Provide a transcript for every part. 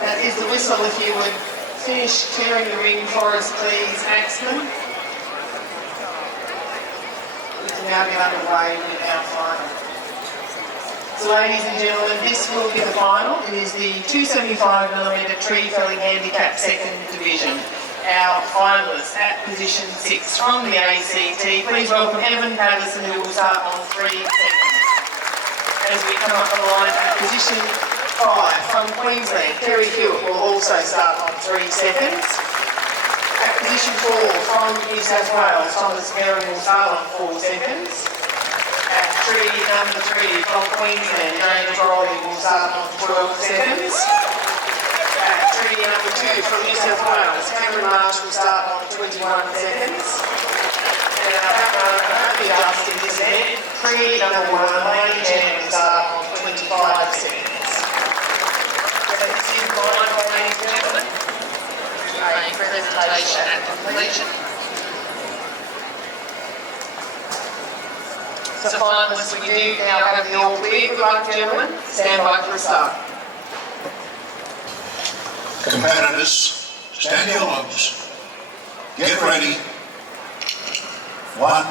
That is the whistle. If you would finish clearing the ring for us, please, Axman. We can now get underway with our final. So ladies and gentlemen, this will be the final. It is the 275mm tree felling handicap second division. Our finalists at position 6 from the ACT. Please welcome Evan Patterson, who will start on 3 seconds. As we come up the line at position 5 from Queensland, Terry Hewitt will also start on 3 seconds. At position 4 from New South Wales, Thomas Merrill will start on 4 seconds. At tree number 3 from Queensland, James Rowley will start on 12 seconds. At tree number 2 from New South Wales, Cameron Marsh will start on 21 seconds. And our background only just in this end, tree number 1, Lane Chen will start on 25 seconds. So this is final, ladies and gentlemen. A presentation at completion. So finalists, we do now have the all clear. Good luck, gentlemen. Stand by for a start. Competitors, stand your logs. Get ready. 1,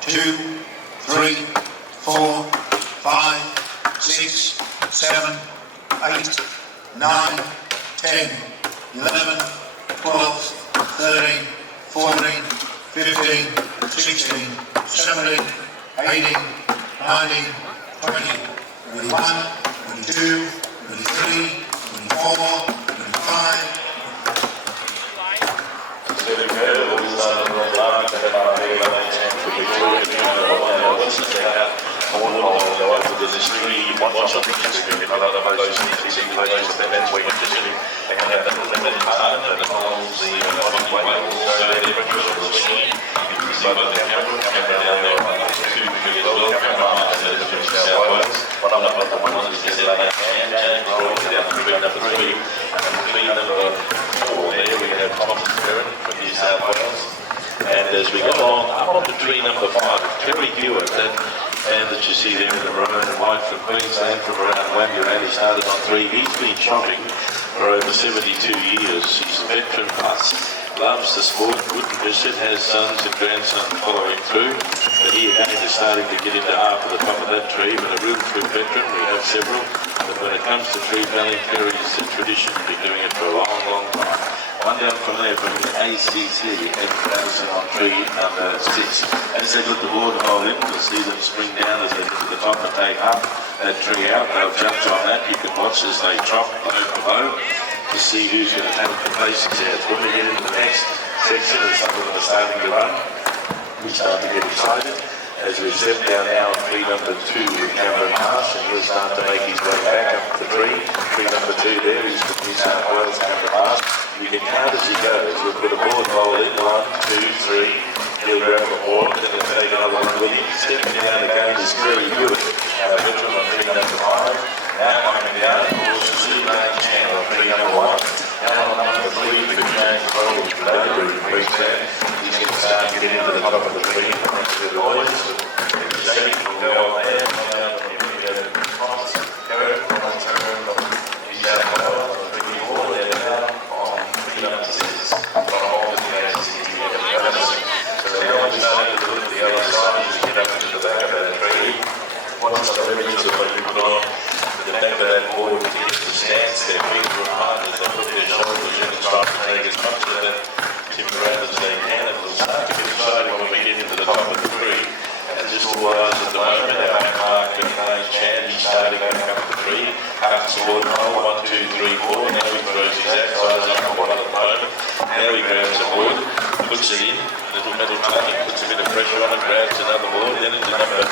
2, 3, 4, 5, 6, 7, 8, 9, 10, 11, 12, 13, 14, 15, 16, 17, 18, 19, 20, 21, 22, 23, 24, 25. And as we go along, up onto tree number 5, Terry Hewitt, that man that you see there in the maroon and white from Queensland, from around Wamburan, he started on 3. He's been chopping for over 72 years. He's a veteran plus, loves the sport, wouldn't miss it, has sons and grandsons following through. But he again is starting to get into half of the top of that tree, but a real true veteran, we have several. But when it comes to tree felling, Terry's a tradition, been doing it for a long, long time. One down from there from the ACT, Ed Patterson on tree number 6. As they put the board hole in, you'll see them spring down as they get to the top and take up that tree out. They'll jump on that. You can watch as they chop blow for blow to see who's going to have the basics there. When we get into the next section, as some of them are starting to run, we start to get excited. As we step down now on tree number 2 with Cameron Marsh, and he'll start to make his way back up the tree. Tree number 2 there is from New South Wales, Cameron Marsh. You can count as he goes. We'll put a board hole in, 1, 2, 3. He'll grab a board, then he'll take another one with him. Stepping down again is very good. Our veteran on tree number 5. Now coming down, of course, you see Lane Chen on tree number 1. Now on number 3, for James Rowley from over in Queensland. He's going to start to get into the top of the tree amongst the boys. Shake will go on there, down to the New South Wales, on tree 4, then down on tree number 6. So now we're starting to look at the other side as we get up into the back of that tree. Watch the images of what you put on the back of that board to get the stance, their feet are apart as they put their shoulders in and try to take as much of that timber out as they can. It will start to get exciting when we get into the top of the tree. And just all eyes at the moment, our back mark and Lane Chan, he's starting back up the tree. Cuts the board hole, 1, 2, 3, 4. Now he throws his outside up on one at the moment. Now he grabs a board, puts it in, little metal tongue, he puts a bit of pressure on it, grabs another board, then into number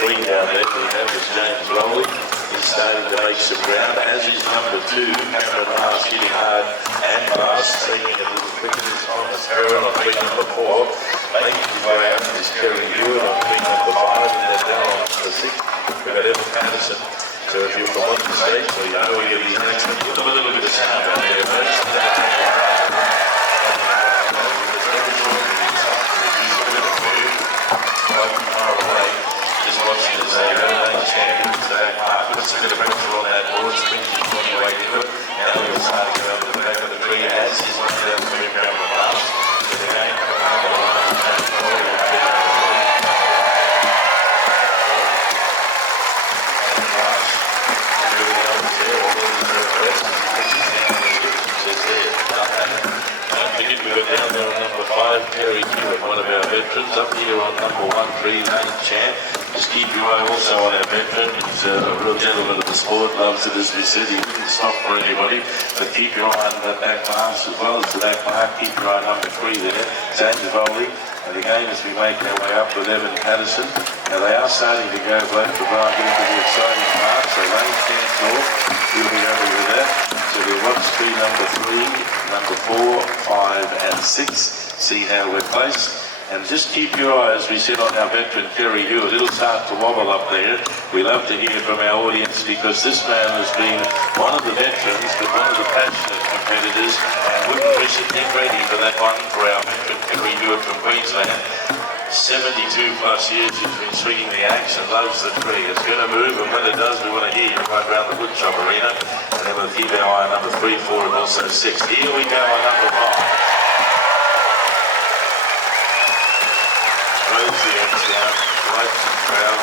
3 down there we have is James Rowley. He's starting to make some ground, as is number 2, Cameron Marsh, hitting hard and fast, taking it a little quicker this time as Aaron on tree number 4, making his way out to this Terry Hewitt on tree number 5, and then down on number 6, we've got Evan Patterson. So if you're from one stage, we know where he's next, but you've got a little bit of sound out there first. Just watching as they go down the champion to the back park. Puts a bit of pressure on that board, swings his body away to it. Terry Hewitt, one of our veterans, up here on number 13, Lane Champ. Just keep your eye also on our veteran. He's a real gentleman of the sport, loves it as we said. He wouldn't stop for anybody, but keep your eye on that back pass as well as the back mark. Keep your eye on number 3 there, James Voldy. And again, as we make our way up with Evan Patterson, now they are starting to go bloke for Brian into the exciting part. So Lane Champ North, we'll be over with that. So we'll watch tree number 3, number 4, 5 and 6, see how we're placed. And just keep your eye, as we said, on our veteran Terry Hewitt. It'll start to wobble up there. We love to hear from our audience because this man has been one of the veterans, but one of the passionate competitors, and wouldn't wish it get ready for that one for our veteran Terry Hewitt from Queensland. 72 plus years he's been swinging the axe and loves the tree. It's going to move, and when it does, we want to hear you right around the woodshop arena. And then we'll keep our eye on number 3, 4 and also 6. Here we go on number 5. Throws the axe down, lights the crowd,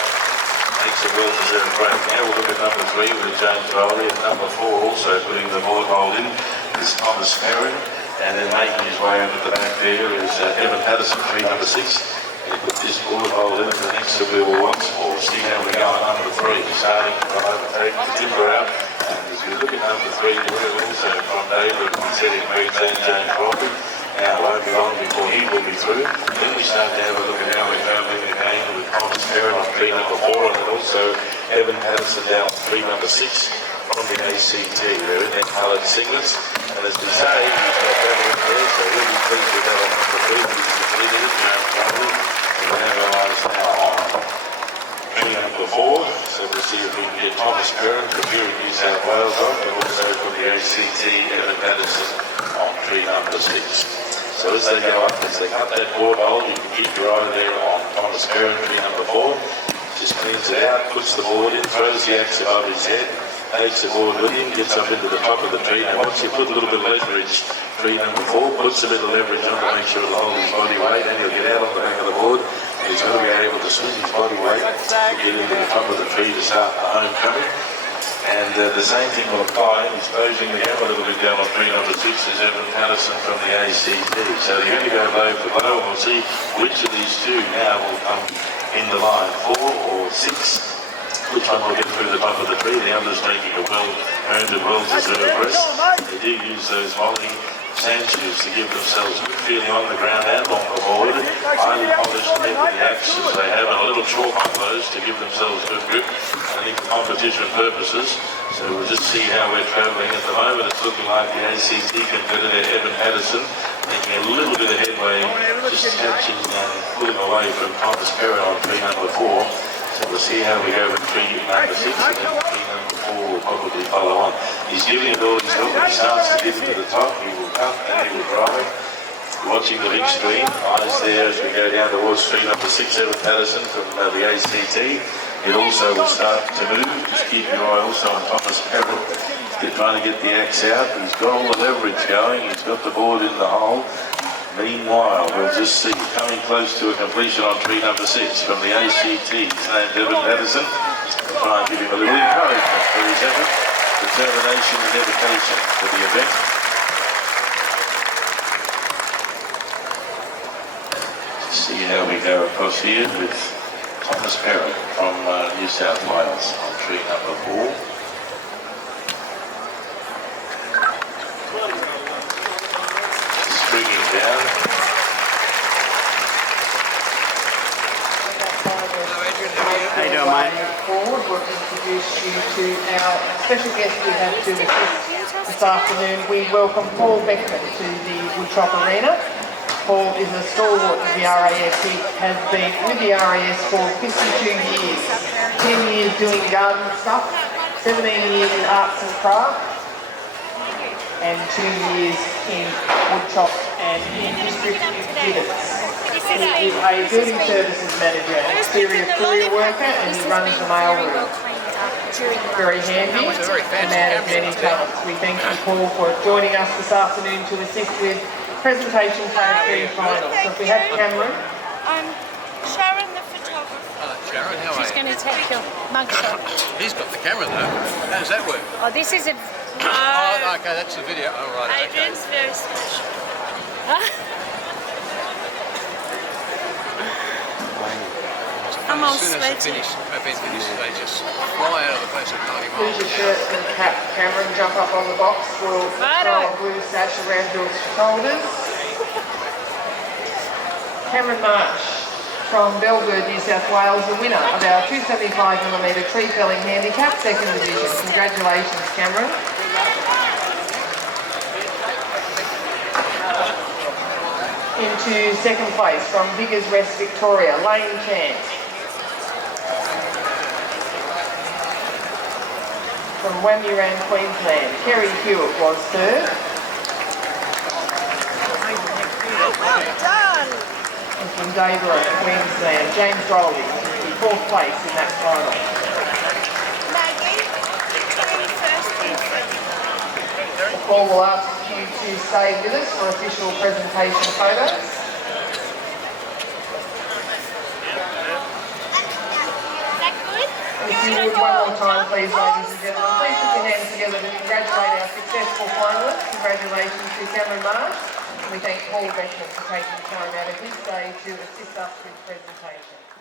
makes a well-deserved break. Now we'll look at number 3 with James Rowley, and number 4 also putting the board hold in is Thomas Merrin, and then making his way over the back there is Evan Patterson, tree number 6. He put this board hold in, and the next that we will watch for. See how we go on number 3, starting to overtake the timber out. And as we look at number 3, we're also from David, we said in Queensland, James Rowley. Now it won't be long before he will be through. Then we start to have a look at how we're travelling again with Thomas Merrin on tree number 4, and then also Evan Patterson down tree number 6 from the ACT. They're in their coloured singlets, and as we say, he's got that in there, so we'll be pleased with that on number 3. He's completed it, James Rowley, and we have our eyes now on tree number 4, so we'll see if we can get Thomas Merrin from here in New South Wales on, and also from the ACT, Evan Patterson on tree number 6. So as they go up, as they cut that board hold, you can keep your eye there on Thomas Merrin, tree number 4. Just cleans it out, puts the board in, throws the axe above his head, takes the board with him, gets up into the top of the tree. Now once you put a little bit of leverage, tree number 4, puts a bit of leverage on to make sure it'll hold his body weight, and he'll get out on the back of the board, and he's going to be able to swing his body weight to get into the top of the tree to start the homecoming. And the same thing will apply. He's closing the gap a little bit down on tree number 6 is Evan Patterson from the ACT. So they're going to go blow for blow, and we'll see which of these two now will come in the line, 4 or 6. Which one will get through the top of the tree? The other's making a well-earned and well-deserved rest. They do use those volley sand shoes to give themselves good feeling on the ground and on the board. Highly polished with the axes they have, and a little chalk on those to give themselves good grip, I think, for competition purposes. So we'll just see how we're travelling. At the moment it's looking like the ACT competitor Evan Patterson making a little bit of headway, just catching and pulling away from Thomas Merrin on tree number 4. So we'll see how we go with tree number 6, and then tree number 4 will probably follow on. He's giving it all he's got. When he starts to get into the top, he will cut and he will drive. Watching the big screen, eyes there as we go down towards tree number 6, Evan Patterson from the ACT. It also will start to move. Just keep your eye also on Thomas Merrin. He's trying to get the axe out. He's got all the leverage going. He's got the board in the hole. Meanwhile, we'll just see coming close to a completion on tree number 6 from the ACT. His name's Evan Patterson. We'll try and give him a little encouragement for his effort, determination and dedication for the event. Let's see how we go across here with Thomas Merrin from New South Wales on tree number 4. Springing down. How you doing, mate? Forward, we'll introduce you to our special guest we have to assist this afternoon. We welcome Paul Beckman to the Woodchop Arena. Paul is a stalwart of the RAS. He has been with the RAS for 52 years. 10 years doing garden stuff, 17 years in arts and crafts, and 2 years in woodchop and in district exhibits. He is a building services manager, an exterior courier worker, and he runs the mail room. Very handy, a man of many talents. We thank you, Paul, for joining us this afternoon to assist with presentation for our grand final. So if we have Cameron. I'm Sharon, the photographer. Sharon, how are She's you? going to take your mugshot. He's got the camera though. How does that work? Oh, this is a... Oh, okay, that's the video. All right. Adrian's very special. I'm all As soon as sweaty. the event finishes, they just fly out of the place at 90 Lose miles your an shirt and cap, Cameron. Jump up on the box. We'll throw a blue sash around your shoulders. Cameron March from Belgrade, New South Wales, the winner of our 275mm tree felling handicap, second division. Congratulations, Cameron. Into second place from Diggers Rest, Victoria, Lane Chance. From Wamuran, Queensland, Kerry Hewitt was third. And from Dayborough, Queensland, James Rowley, fourth place in that final. Maggie, The call will ask you to stay with us for official presentation photos. If you would one more time, please, ladies and gentlemen, please put your hands together to congratulate our successful finalists. Congratulations to Cameron Marsh. And we thank Paul Beckman for taking time out of his day to assist us with the presentation.